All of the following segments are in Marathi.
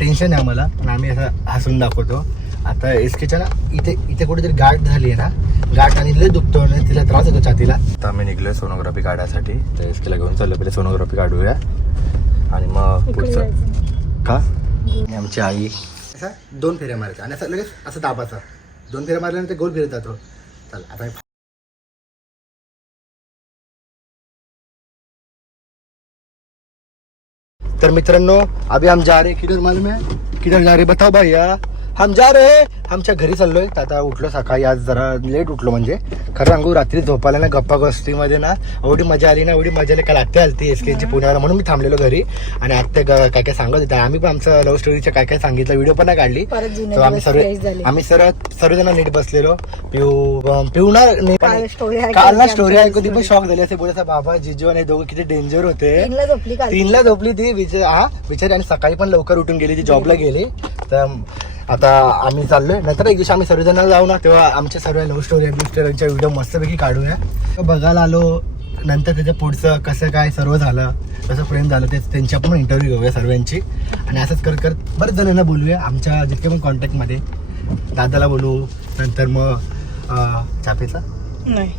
टेन्शन आहे आम्हाला. पण आम्ही असं हसून दाखवतो. आता एस केच्या ना इथे इथे कुठेतरी गाठ झाली आहे ना गाठ आणि लय दुखतो आणि तिला त्रास होतो छातीला. आता आम्ही निघलोय सोनोग्राफी काढायसाठी. तर एस केला घेऊन चाललो पहिले सोनोग्राफी काढूया. आणि मग पुढचं. का? आणि आमची आई. असं दोन फेऱ्या मारायच्या आणि असं लगेच असं दाबाचा दोन फेऱ्या मारल्यानंतर गोल फिरत जातो. चल आता तर मित्रांनो अभी हम जा रहे हैं किधर मालूम है? किधर जा रहे बताओ भैया हम जा रहे हैं. आमच्या घरी चाललोय. आता उठलो सकाळी. आज जरा लेट उठलो म्हणजे. खरं सांगू रात्री झोपायला ना गप्पा गोष्टीमध्ये ना एवढी मजा आली ना एवढी मजा आली. काल आत्या आलती एस केची पुण्याला म्हणून मी थांबलेलो घरी. आणि आत्या काय काय सांगत होत्या. आम्ही पण आमचं लव्ह स्टोरीच्या काय काय सांगितलं व्हिडिओ पण नाही काढली. तर आम्ही सर्व. आम्ही सर्व सर्वजण नीट बसलेलो. पिऊ पिऊ ना काल ना स्टोरी ऐकून ती पण. शॉक झाली असे बोलायचा बाबा जिजू आणि दोघं किती डेंजर होते. तीनला झोपली ती. बिचारी हा बिचारी आणि सकाळी पण लवकर उठून गेली ती जॉबला गेली. तर आता आम्ही चाललोय. नंतर एक दिवशी आम्ही सर्वजण जाऊ ना तेव्हा आमच्या सर्व लव्ह स्टोरी स्टोरीच्या व्हिडिओ मस्तपैकी काढूया. बघायला आलो नंतर त्याच्या पुढचं कसं काय सर्व झालं कसं प्रेम झालं ते त्यांच्या पण इंटरव्ह्यू घेऊया सर्वांची. आणि असंच करत करत बरेच जणांना बोलूया. आमच्या जितके पण कॉन्टॅक्टमध्ये दादाला बोलू नंतर मग चापेचा? नाही.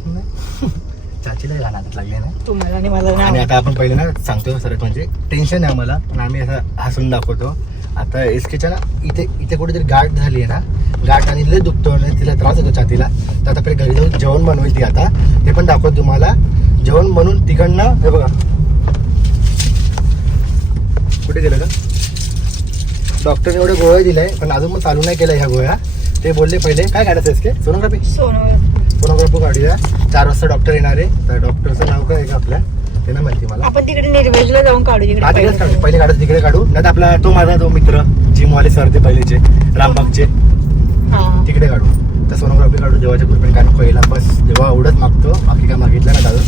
चाचीला गाण्यात लागले ना? तुम्हाला आणि मला आणि नाही आता आपण पहिले ना सांगतो सर म्हणजे टेन्शन आहे आम्हाला. पण आम्ही असं हसून दाखवतो. आता एस केच्या इथे इथे कुठेतरी गाठ झाली आहे ना. गाठ आणि लय दुखतो आणि तिला त्रास होतो छातीला. तर आता पहिले घरी जाऊन जेवण बनवेल ती आता. ते पण दाखवतो तुम्हाला. जेवण बनवून तिकडनं हे बघा. कुठे गेलं का डॉक्टरने एवढे गोळ्या दिलाय पण अजून पण चालू नाही केलं ह्या गोळ्या. ते बोलले पहिले काय काढायचं एस के सोनोग्राफी? सोनं सोनोग्राफी काढूया. चार वाजता डॉक्टर येणार. आहे तर डॉक्टरचं नाव काय आहे का आपल्या? ते ना माहिती मला? आपण तिकडे निर्वेजला जाऊन काढू हा तिकडेच काढू पहिले काढू तिकडे काढू. नाही आपला तो माझा तो मित्र जिमवाले सर ते पहिलेचे रामबागचे तिकडे काढू. तर सोनोग्राफी काढू देवाच्या कृपेने कारण पहिला बस जेव्हा एवढंच मागतो बाकी काय मागितलं ना दादा.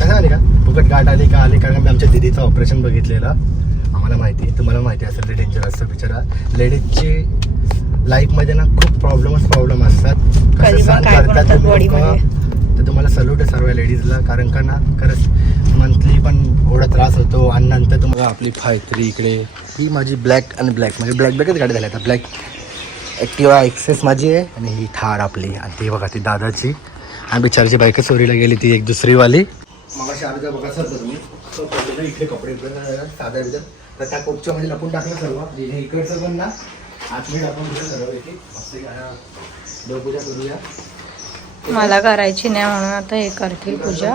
कसं आली का? फुकट गाठ आली का आली? कारण मी आमच्या दिदीचं ऑपरेशन बघितलेलं. आम्हाला माहिती आहे तुम्हाला माहिती असेल ते डेंजर असतं बिचारा. लेडीजची लाईफमध्ये ना खूप प्रॉब्लेमच प्रॉब्लेम असतात. कसं काय करतात तर तुम्हाला सल्यूट आहे सर्व लेडीजला कारण का ना खरंच मंथली पण एवढा त्रास होतो आणि नंतर तुम्हाला आपली फाय थ्री इकडे. ही माझी ब्लॅक आणि ब्लॅक म्हणजे ब्लॅक ब्लॅकच गाडी झाली. आता ब्लॅक ॲक्टिवा एक्सेस माझी आहे आणि ही थार आपली. आणि ती बघा ती दादाची. आणि बिचारची बाईक चोरीला गेली ती एक दुसरीवाली. मग शारदा बघा सर तुम्ही तो इकडे कपडे साधा साध्या तर त्या कोपच्या मध्ये लपून टाकलं सर्व. इकडचं पण ना. आतमध्ये टाकून सर्व पैकी. मस्त देवपूजा करूया. मला करायची नाही म्हणून आता हे करतील पूजा.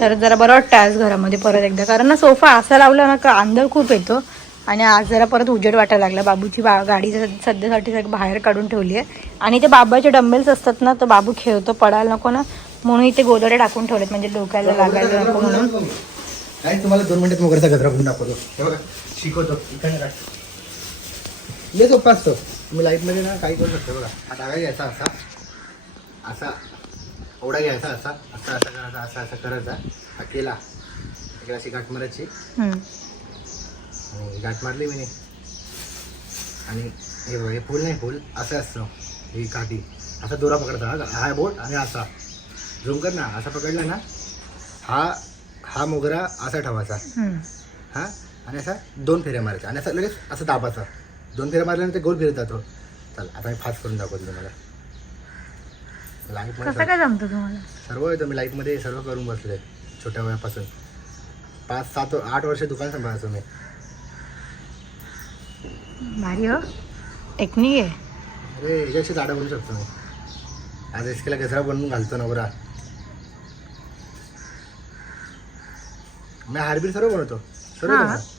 तर जरा बरं वाटतं आज घरामध्ये परत एकदा. कारण ना सोफा असा लावला ना का अंधार खूप येतो. आणि आज जरा परत उजेड वाटायला लागला. बाबूची बा गाडी सध्यासाठी सगळं बाहेर काढून ठेवली आहे आणि ते बाबाचे डंबेल्स असतात ना तर बाबू खेळतो पडायला नको ना. म्हणून इथे गोदडे टाकून ठेवलेत म्हणजे डोक्याला लागायला नको म्हणून. काय तुम्हाला दोन मिनिटात मोगऱ्याचा गजरा करून दाखवतो. शिकवतो. लय सोपा असतो. तुम्ही लाईफमध्ये ना काही करू शकतो बघा. हा घ्यायचा असा. असा एवढा घ्यायचा असा असा असा करायचा असा असा करायचा. हा केला. इकडे अशी गाठ मारायची. आणि गाठ मारली मी आणि हे हे फुल नाही फुल असं असतं. ही काठी. असा दोरा पकडता हा बोट आणि असा. झूम कर ना असा पकडला ना हा हा मोगरा असा ठेवायचा. हा? आणि असा दोन फेऱ्या मारायच्या. आणि असं लगेच असं दाबाचा दोन फेऱ्या मारल्यानंतर गोल फिरत जातो. चल आता मी फास्ट करून दाखवतो तुम्हाला. कसं काय जमतं तुम्हाला? सर्व येतं. मी लाईफमध्ये सर्व करून बसले छोट्या वयापासून. पाच सात आठ वर्ष दुकान सांभाळायचो मी. भारी हो. टेक्निक आहे. अरे याच्याशी झाडं बनवू शकतो मी. आज एसकेला गजरा बनवून घालतो नवरा. मी हारबीर सर्व बनवतो. सर्व हा. बनवतो.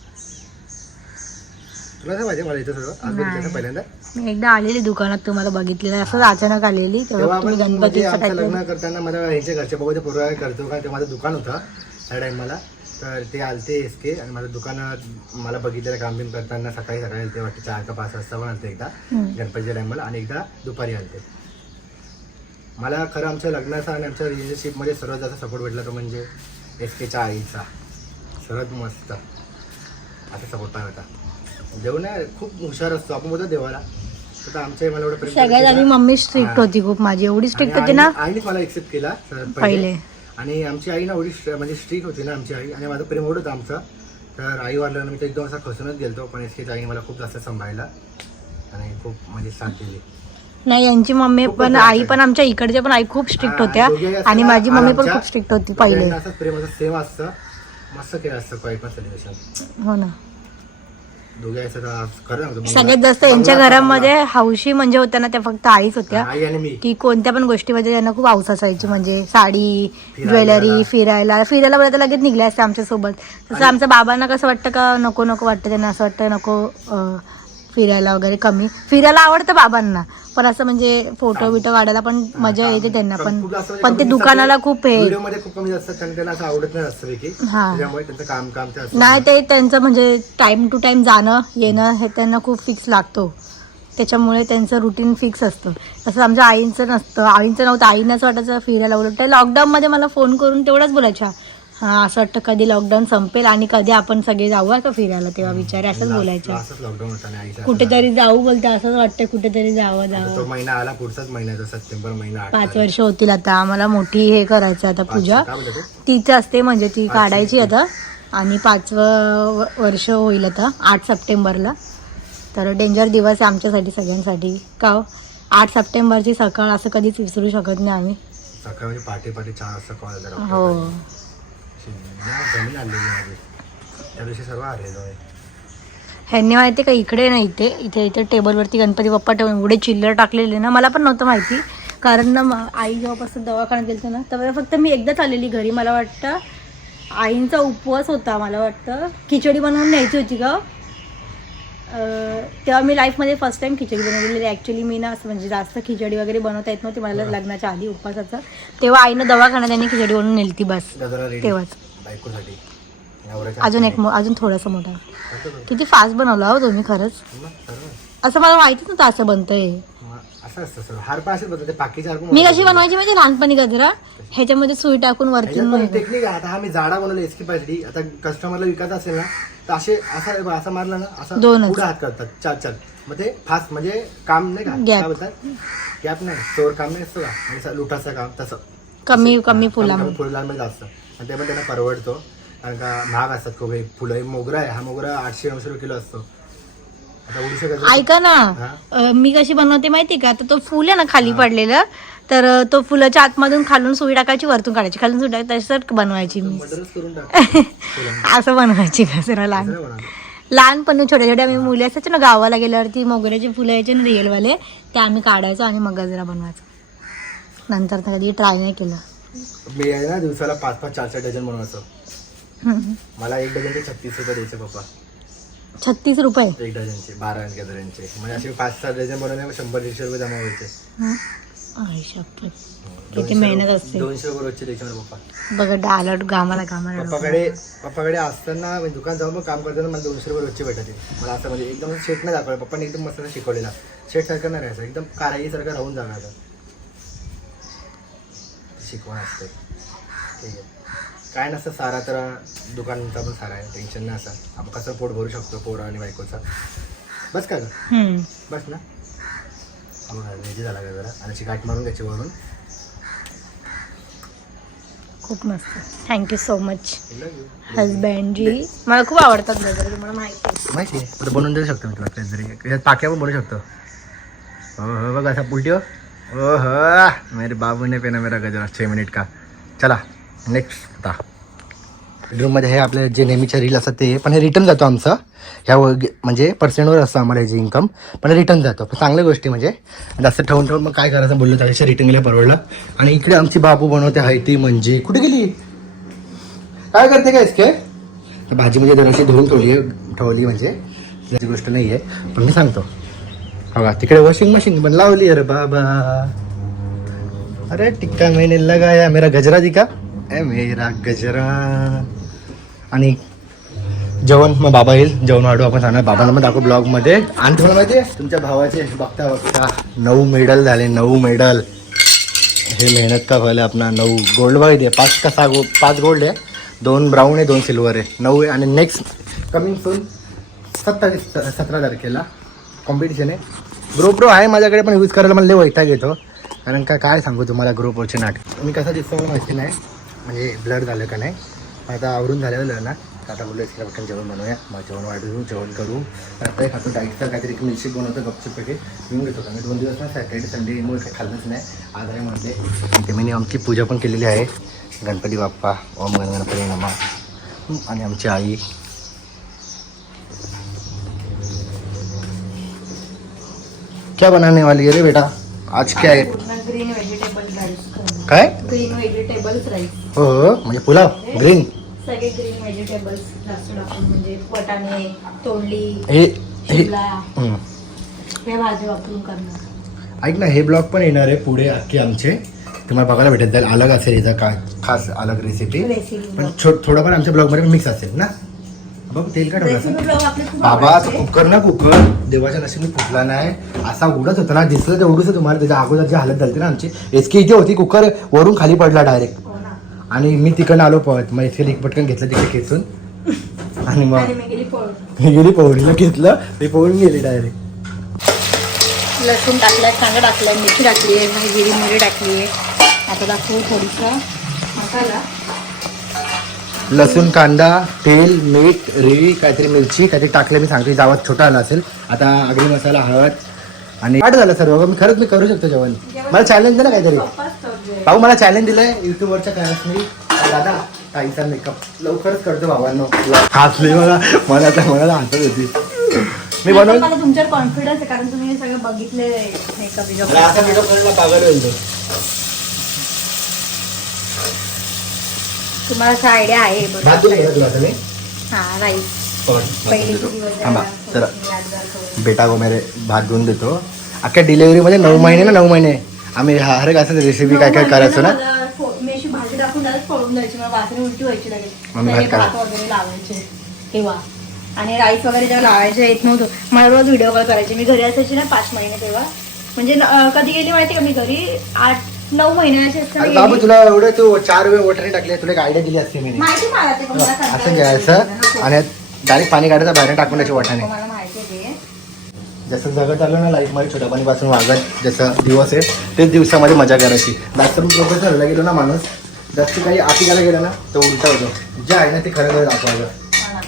तुला मला इथं आज पहिल्यांदा? मी एकदा आलेली दुकानात तुम्हाला बघितलेलं असंच अचानक आलेली तेव्हा तेव्हा आपण तुम्ही म्हणजे गणपतीचं आमचं काहीतरी लग्न करताना मला ह्यांच्या घरचे बघू पूर्व करतो का? ते माझं दुकान होतं त्या टायमाला तर ते आलते एस के आणि माझं दुकानात मला बघितलेलं काम बिम करताना सकाळी सकाळी आलते वाटते चार का पाच वाजता पण आलते एकदा. हम्म. गणपतीच्या टायमाला आणि एकदा दुपारी आलते. मला खरं आमच्या लग्नाचा आणि आमच्या रिलेशनशिपमध्ये सर्वात जास्त सपोर्ट भेटला तो म्हणजे एस केच्या आईचा. सर्वात मस्त. असा सपोर्ट पाहिजे होता देव ना खूप हुशार असतो. आपण बोलतो देवाला. तर आमच्या मला एवढं प्रेम सगळ्यात आधी. Mummy strict. होती खूप माझी. एवढी स्ट्रिक्ट होती ना? आईने- आईनेच मला एक्सेप्ट केला सर्वात पहिले. आणि आमची आई ना एवढी म्हणजे स्ट्रिक होती ना आमची आई. आणि माझं प्रेम एवढं होतं आमचं. तर आई वाढल्यानं मी तर एकदम असा खसूनच गेलतो पण एस आईने मला खूप जास्त सांभाळला. आणि खूप म्हणजे साथ दिली. नाही यांची मम्मी पण आई. पण आमच्या इकडच्या पण आई खूप स्ट्रिक्ट होत्या. आणि माझी मम्मी पण खूप स्ट्रिक्ट होती पहिले. प्रेम असं सेम असतं. मस्त केलं असतं काही हो ना. दोघे सगळ्यात जास्त यांच्या घरामध्ये हौशी म्हणजे होत्या ना त्या फक्त आईच होत्या बंगला. आई आणि मी की कोणत्या पण गोष्टीमध्ये त्यांना खूप हौस असायची म्हणजे साडी. ज्वेलरी फिरायला फिरायला बोलत लगेच निघले असते आमच्यासोबत तसं आमच्या बाबांना कसं वाटतं का नको नको वाटतं त्यांना असं वाटतं नको फिरायला वगैरे कमी. फिरायला आवडतं बाबांना. पण असं म्हणजे फोटो बिटो काढायला पण मजा येते त्यांना. पण म्हणजे पण ते दुकानाला खूप हे नाही हा. ते असतं नाही ते त्यांचं म्हणजे टाइम टू टाइम जाणं येणं हे त्यांना खूप फिक्स लागतो. त्याच्यामुळे त्यांचं रुटीन फिक्स असतं. तसं आमच्या आईंचं नसतं. आईंचं नव्हतं. आईनाच वाटायचं फिरायला उलट त्या लॉकडाऊनमध्ये मला फोन करून तेवढंच बोलायच्या. हां असं वाटतं कधी लॉकडाऊन संपेल आणि कधी आपण सगळे जाऊया का फिरायला तेव्हा विचार असंच असं कुठेतरी जाऊ बोलते असंच वाटतं कुठेतरी जावं जावं तो महिना आला पुढचाच महिना आहे तो सप्टेंबर महिना पाच. वर्ष होतील आता आम्हाला मोठी हे करायचं आता पूजा? तीच असते म्हणजे ती काढायची आता. आणि पाचवं वर्ष होईल आता आठ सप्टेंबरला. तर डेंजर दिवस आहे आमच्यासाठी सगळ्यांसाठी. का हो? आठ सप्टेंबरची सकाळ असं कधीच विसरू शकत नाही आम्ही. सकाळी म्हणजे पहाटे पहाटे चार वाजता कॉल हो. जमीन आलेली माझी त्या दिवशी सर्व आलेलो आहे ह्यांनी माहिती का इकडे नाही इथे इथे इथे टेबलवरती गणपती बाप्पा ठेवून एवढे चिल्लर टाकलेले ना मला पण नव्हतं माहिती. कारण ना आई जेव्हापासून दवाखान्यात गेलतो ना तेव्हा फक्त मी एकदाच आलेली घरी. मला वाटतं आईंचा उपवास होता मला वाटतं. खिचडी बनवून न्यायची होती का अं, तेव्हा मी लाईफमध्ये फर्स्ट टाइम खिचडी बनवलेली. ॲक्च्युली मी ना असं म्हणजे जास्त खिचडी वगैरे बनवता येत नव्हती. मला लग्नाच्या आधी उपवासाचं. तेव्हा आईनं दवाखान्यात त्यांनी खिचडी बनवून नेली ती बस तेव्हाच. बायकोसाठी. नवऱ्याच्या अजून एक मो- अजून थोडंसं मोठा. किती फास्ट बनवला हो तुम्ही खरंच. मग सर्व. असं मला माहितीच नव्हतं असं बनतंय. मग असं असतं सर हार असेल बघा ते पाकीचे हार पण मी कशी बनवायची म्हणजे लहानपणी गजरा ह्याच्यामध्ये सुई टाकून वरती टेक्निक आहे. आता हा मी जाडा बनवला एसकी पाहिजे आता कस्टमरला विकायचा असेल ना तर असे असा असा मारला ना असा दोनच. पुढे हात करतात. चार चार मग ते फास्ट म्हणजे काम नाही का? Gap. काय बोलतात गॅप नाही. स्टोर काम नाही असतं का? म्हणजे असं लुटाचं काम तसं. कमी कमी फुला कमी फुलांमध्ये जास्त. आणि ते पण त्यांना परवडतो. कारण का महाग असतात खूप. हे फुलं हे मोगरा आहे. हा मोगरा आठशे नऊशे रुपये किलो असतो. आता ऐका ना? अं, मी कशी बनवते माहिती का? तर तो फुल आहे ना खाली पडलेलं. तर अं, तो फुलाच्या आतमधून खालून सुई टाकायची वरतून काढायची. खालून सुई टाकायची तसं बनवायची मी. मटरच करून टाक. असं बनवायची गजरा लहान? बनव. लहानपणी छोट्या छोट्या आम्ही मुली असायचो ना गावाला गेल्यावरती मोगऱ्याचे फुलं यायचे ना रिअलवाले ते आम्ही काढायचो आणि मग गजरा बनवायचो. नंतर तर कधी ट्राय नाही केलं. मी आहे ना दिवसाला पाच पाच चार चार डझन बनवायचो. मला एक डझनचे छत्तीस रुपये द्यायचे पप्पा. छत्तीस रुपये? एक डझनचे बारा गजऱ्यांचे. म्हणजे असे पाच सहा डझन बनवले शंभर दीडशे रुपये जमा व्हायचे. हं. आई शपथ. किती दोनशे मेहनत रुपये- असते. दोनशे रुपये रोजचे द्यायचे मला पप्पा. बघा डालट पप्पाकडे पप्पाकडे असताना म्हणजे दुकान जाऊन मग काम करताना मला दोनशे रुपये रोजचे भेटायचे मला असं म्हणजे एकदम शेट नाही दाखवलं. पप्पाने एकदम मस्त शिकवलेला. शेट सारखं नाही राहायचं. एकदम कारागीसारखं राहून जाणार शिकवण असते. ठीक आहे. काय नसतं सारा तर दुकानचा पण सारा आहे. टेन्शन नाही असं. आपण कसं पोट भरू शकतो पोरा आणि बायकोचा? बस का ग. बस ना. रेडी झाला का जरा. आणि गाठ मारून घ्यायची वरून. खूप मस्त. Thank you so much. हजबँडजी मला खूप आवडतात गजरा तुम्हाला माहिती आहे. माहिती आहे. बनवून देऊ शकतो मी तुला काहीतरी. पाक्या पण बनवू शकतो. हो हो बघा असा उलटी ओह मेरे बाबू ने पेना मेरा गजरा छः मिनिट का। चला नेक्स्ट आता बेडरूममध्ये हे आपल्या जे नेहमीचे रील असतात ते पण हे रिटर्न जातो आमचं. ह्या म्हणजे पर्सेंटवर असतं आम्हाला ह्याची इन्कम पण रिटर्न जातो. पण चांगल्या गोष्टी म्हणजे. जास्त ठेवून ठेवून मग काय करायचं बोललो त्यापेक्षा रिटर्न गेल्या परवडलं. आणि इकडे आमची बाबू बनवते आहे ती म्हणजे. कुठे गेली? काय करते काय इसके भाजी म्हणजे जराशी धुवून ठेवली ठेवली म्हणजे. त्याची गोष्ट नाही आहे पण मी सांगतो. बघा तिकडे वॉशिंग मशीन पण लावली अरे बाबा. अरे टिक्का मैने लगाया मेरा गजरा दिका ए मेरा गजरा. आणि जेवण मग बाबा येईल. जेवण वाढू आपण सांगणार बाबांना मग दाखवू ब्लॉगमध्ये. आणि तुम्हाला माहिती आहे तुमच्या भावाचे बघता बघता नऊ मेडल झाले नऊ मेडल. हे मेहनत का फल आपला नऊ गोल्ड बघितले पाच का सहा गो पाच गोल्ड आहे. दोन ब्राऊन आहे दोन सिल्वर आहे. नऊ आहे. आणि नेक्स्ट कमिंग सून सत्तावीस सतरा तारखेला कॉम्पिटिशन आहे. ग्रुप आहे माझ्याकडे पण यूज करायला मला लय वैताग येतो. कारण का काय सांगू तुम्हाला ग्रुपवरचे नाटक? मी कसा दिसतो माहिती नाही. म्हणजे ब्लड झालं का नाही. आता आवरून झालेलं ना. आता बोललो इतक्या पटकन जेवण बनवूया. मग जेवण वाढवू जेवण करू. तर आता खातो डाईटचं काहीतरी एक मिल्कशेक बनवतो गपचूप पैकी घेऊन घेतो मी दोन दिवस ना सॅटर्डे संडे मुळे काही खाल्लंच नाही. आज आहे म्हणते मी आमची पूजा पण केलेली आहे. गणपती बाप्पा ओम गण गणपती नमा. आणि आमची आई. क्या बनाने वाली है रे बेटा? आज क्या है? ग्रीन व्हेजिटेबल राईस काय? ग्रीन राईस हो हो म्हणजे पुलाव? ग्रीन सगळे ग्रीन व्हेजिटेबल्स जास्त टाकून म्हणजे वटाणे तोंडली हे हे. हे भाजी वापरून करणार. ऐक ना हे ब्लॉग पण येणार आहे पुढे अख्खे आमचे. तुम्हाला बघायला भेटत जाईल अलग असेल याचा काय खास अलग रेसिपी पण थोडंफार आमच्या ब्लॉगमध्ये मिक्स असेल ना? बघ तेल का ठेवलं बाबा. कुकर ना कुकर देवाच्या नशिबी फुटला नाही. असा उडत होता ना दिसलं तेवढंच तुम्हाला त्याच्या अगोदरची हालत झाली ना आमची. एसकी इथे होती कुकर वरून खाली पडला डायरेक्ट हो. आणि मी तिकडनं आलो पळत. मग एसकी एक पटकन घेतलं तिकडे खेचून. आणि मग मी गेली पवनीला घेतलं. ते पळून गेली डायरेक्ट लसूण टाकलाय कांदा टाकलाय मिरची टाकली आहे जिरी मोहरी टाकली आहे आता दाखवू थोडीसा. मसाला. लसूण कांदा तेल मीठ रेवी काहीतरी मिरची काहीतरी टाकले मी सांगतो जावात छोटा आला असेल. आता आगरी मसाला हळद आणि आठ झालं सर्व. मी खरंच मी करू शकतो जेवण. मला चॅलेंज दे ना काहीतरी. भाऊ मला चॅलेंज दिलंय युट्यूबवरच्या काय मी दादा ताईचा मेकअप लवकरच करतो भावांनो. हसले बघा मला. आता मला हसत होती. मी मला तुमच्यावर कॉन्फिडन्स आहे कारण तुम्ही हे सगळं बघितले मेकअप मला असा मेकअप करायला पागल होईल तो तुम्हाला असं आयडिया आहे भात देऊ का तुला आता मी हा राईस. भात देतो. थांबा दिवस बेटा को मेरे भात घेऊन देतो. अख्ख्या डिलिव्हरीमध्ये नऊ महिने ना नऊ महिने. आम्ही हा- हर एक असं रेसिपी काय काय करायचो ना? मी अशी भाजी टाकून डायरेक्ट पळून द्यायची मला वासने उलटी व्हायची लागेल मम्मी त्याने भात भात वगैरे लावायचे. तेव्हा. आणि राईस वगैरे जेव्हा लावायचे येत नव्हतं. मला रोज व्हिडिओ कॉल करायचे. मी घरी असायची ना पाच महिने तेव्हा. म्हणजे न- अं, कधी गेली माहिती का? मी घरी आठ नऊ महिन्याची बाबू गेली. तुला एवढं तू चार वेळ वोटरी टाकले तुला एक आयडिया दिली असते मी माहिती मला ते पण मला असं घ्यायचं. आणि डायरेक्ट पाणी काढायचं बाहेर टाकून त्याची वाटाणे हो, मला माहिती आहे ते. जसं जगत आलो ना लाईफमध्ये छोट्यापणीपासून वागत जसं दिवस आहे तेच दिवसामध्ये मजा करायची जास्त प्रोफेशनलला गेलो ना माणूस जास्त काही आती करायला गेलं ना तो उलटा होतो जे आहे ना ते खरं खरं दाखवायचं मला.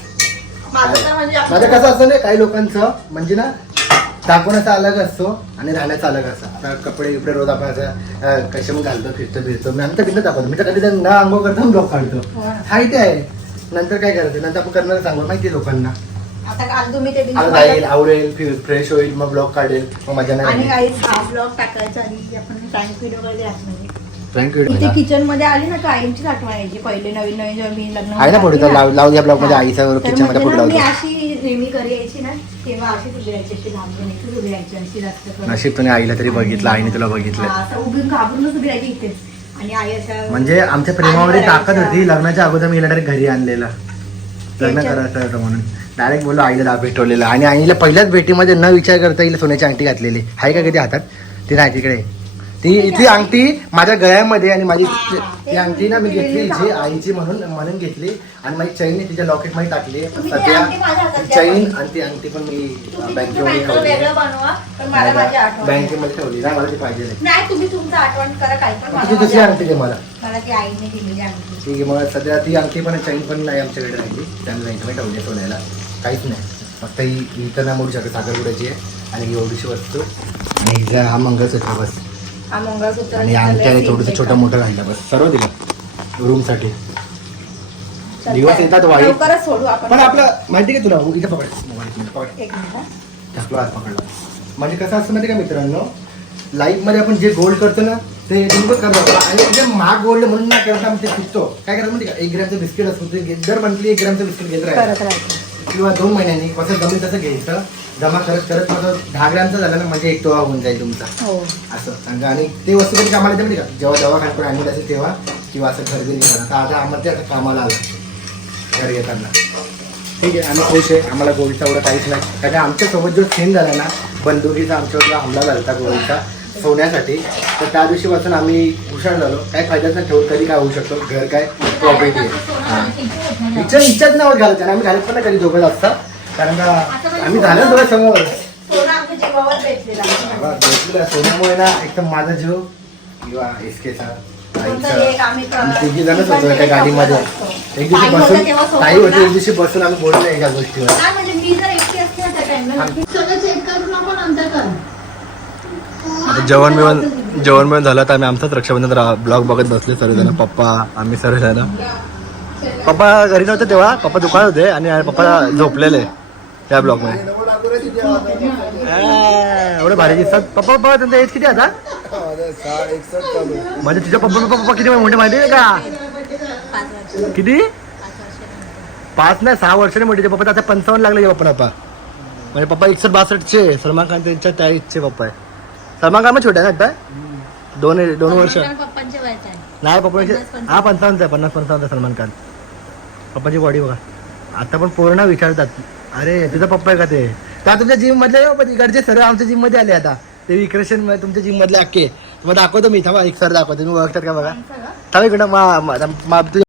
माझं तर म्हणजे माझं कसं असतं ना काही लोकांचं म्हणजे ना दाखवण्याचा अलग असतो आणि राहण्याचा अलग असतो. आता कपडे बिपडे रोज आपण असं कसे मग घालतो फिरतो फिरतो मी आमचं बिंद दाखवतो. मी तर कधी न अंघोळ करतो ब्लॉग काढतो. हो ते आहे. नंतर काय करायचं नंतर आपण करणार सांगू माहिती लोकांना. आता काल तुम्ही ते जाईल आवडेल फ्रेश होईल मग ब्लॉग काढेल मग मजा आणि नाही काही हा ब्लॉग टाकायचा आणि आपण फ्रँक व्हिडिओ वगैरे असणार फ्रँक इथे किचनमध्ये आली ना कायमचीच आठवण यायची. पहिले नवीन नवीन जेव्हा मी लग्न आहे ना पुढे तर लाव लावू द्या ब्लॉगमध्ये. हा. आईचा तर किचनमध्ये म्हणजे पुढे ना मी लावतो. अशी नेहमी घरी यायची ना तेव्हा अशी उभी राहायची अशी घाबरून यायची उभी राहायची अशी जास्त करून. नशीब तुम्ही आईला तरी बघितलं आईने तुला बघितलं. हा, असं उभी घाबरूनच उभी राहायची इथेच. आणि आई अशा म्हणजे आमच्या प्रेमामध्ये ताकद. होती लग्नाच्या अगोदर मी डायरेक्ट घरी आणलेला. लग्न करायचं होतं म्हणून. डायरेक्ट बोललो आईला दाब भेटवलेलं आणि आईला पहिल्याच भेटीमध्ये न विचार करता येईल सोन्याची अंगठी घातलेली. आहे का कधी हातात? ती नाही तिकडे. ती ती अंगठी माझ्या गळ्यामध्ये आणि माझी ती अंगठी ना मी घेतली जी. आईची म्हणून म्हणून घेतली. आणि माझी चैन तिच्या लॉकेटमध्ये टाकली ती सध्या ती चैन पण. आणि ती अंगठी पण मी बँकेमध्ये ठेवली पण. बँकेमध्ये ठेवली. नाही मला ती पाहिजे पण तुझी दुसरी अंगठी दे मला. अंगठी. ती मग सध्या ती अंगठी पण चैन पण नाही आमच्याकडे राहिली. त्यामुळे बँकेमध्ये ठेवली सोन्याला. काहीच नाही. फक्त ही ही तर नाही मोडू शकत साखरपुड्याची आहे. आणि ही एवढीशी वस्तू. आणि हा मंगळसूत्र बस. आणि अंगठ्याने थोडंसं छोटं मोठं राहिलं बस. सर्व दिलं रूमसाठी दिवस येतात आपण. पण आपलं माहिती का तुला? इथं पकड. मोबाईल हात पकडला. म्हणजे कसं असतं माहिती का मित्रांनो? लाईफमध्ये आपण जे गोल्ड करतो ना ते लिंबूच करतो आणि जे महाग गोल्ड म्हणून ना करता ते शिकतो. काय करतो माहिती का? एक ग्रॅमचं बिस्किट असतो ते दर मंथली एक ग्रॅमचं बिस्किट घेत राहायचं. किंवा दोन महिन्यांनी कसं जमेल तसं घ्यायचं. जमा करत करत माझं दहा ग्रॅमचं झालं ना म्हणजे एक तोळा होऊन जाईल तुमचा. हो. असं. सांगा आणि ते वस्तू कधी कामाला येते माहिती का? जेव्हा दवाखान्यात ॲडमिट असेल तेव्हा किंवा असं घर घरी तर आता आम्हाला ते आता कामाला आलं. घरी येताना ठीक आहे आम्ही खुश आहे. आम्हाला गोल्डचा एवढं काहीच नाही. कारण आमच्यासोबत जो सीन झाला ना बंदुकीचा आमच्यावर जो हमला झाला होता गोल्डचा सोन्यासाठी तर त्या दिवशीपासून आम्ही हुशार झालो. काय फायदाच नाही ठेवून कधी काय होऊ शकतो? घर काय प्रॉपर्टी आहे. इच्छा इच्छाच नाही घालत आम्ही घालत पण कधी दोघं असता कारण का आम्ही झालं दोघं समोर. सोन्यामुळे ना एकदम माझा जीव किंवा एस केचा नंतर एक आम्ही क- आम्ही तिघी जणच होतो पण एका गाडीमध्ये. एक दिवशी बसून काही होते. एक दिवशी बसून आम्ही बोललो एका गोष्टीवर. म्हणजे त्या जेवण बिवण जेवण बिवण झालं तर आम्ही आमचाच रक्षाबंधन ब्लॉग बघत बसले सर्वजण पप्पा आम्ही सर्वजण पप्पा घरी नव्हते तेव्हा पप्पा दुकान होते आणि पप्पा झोपलेले. त्या ब्लॉगमध्ये एवढे भारी दिसतात. पप्पा पप्पा त्यांचा एज किती आता? म्हणजे तुझ्या पप्पा पप्पा पप्पा किती मोठे माहिती आहे का? किती? पाच नाही सहा वर्षाने मोठे पप्पा. आता पंचावन्न लागले पप्पा पप्पा म्हणजे पप्पा एकशे बासष्टचे सलमान खान त्यांच्या त्या इच्छे पप्पा आहे. सलमान खान पण छोटा आहे ना आता? दोन दोन वर्ष. नाही पप्पाचे हा पंचावन्न आहे पन्नास पंचावन्न आहे सलमान खान. पप्पाची बॉडी बघा. आता पण पूर्ण विचारतात. अरे तुझा पप्पा आहे का ते? का तुमच्या जिम मधले आहे बाबा, इकडचे सर्व आमच्या जिममध्ये आले आता. ते विक्रेशन तुमच्या जिम मधले अख्खे. तुम्हाला दाखवतो मी थांबा एक सर दाखवतो. तुम्ही ओळखतात का बघा? थांबा इकडं मा मा- मा- तुझ्या